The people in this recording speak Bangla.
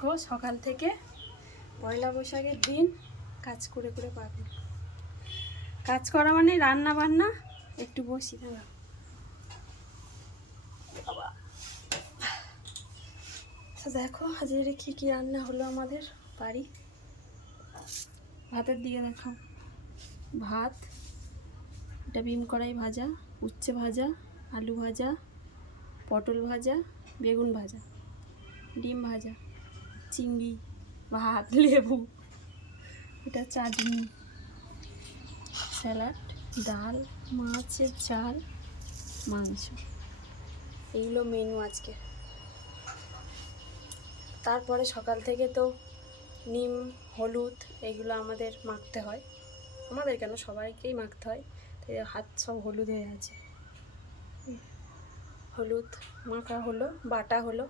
দেখো সকাল থেকে পয়লা বৈশাখের দিন কাজ করে করে পাবো। কাজ করা মানে রান্না বান্না। একটু বসি না বাবা। দেখো আজকে কি কি রান্না হলো আমাদের বাড়ি। ভাতের দিকে দেখো, ভাত, এটা বিম কড়াই ভাজা, উচ্ছে ভাজা, আলু ভাজা, পটল ভাজা, বেগুন ভাজা, ডিম ভাজা, চিংড়ি, ভাত, লেবু, এটা চাটনি, স্যালাড, ডাল, মাছের ঝাল, মাংস। এইগুলো মেনু আজকে। তারপরে সকাল থেকে তো নিম, হলুদ এগুলো আমাদের মাখতে হয়। আমাদের কেন, সবাইকেই মাখতে হয়। তাই হাত সব হলুদ হয়ে আছে। হলুদ মাখা হলো, বাটা হলো,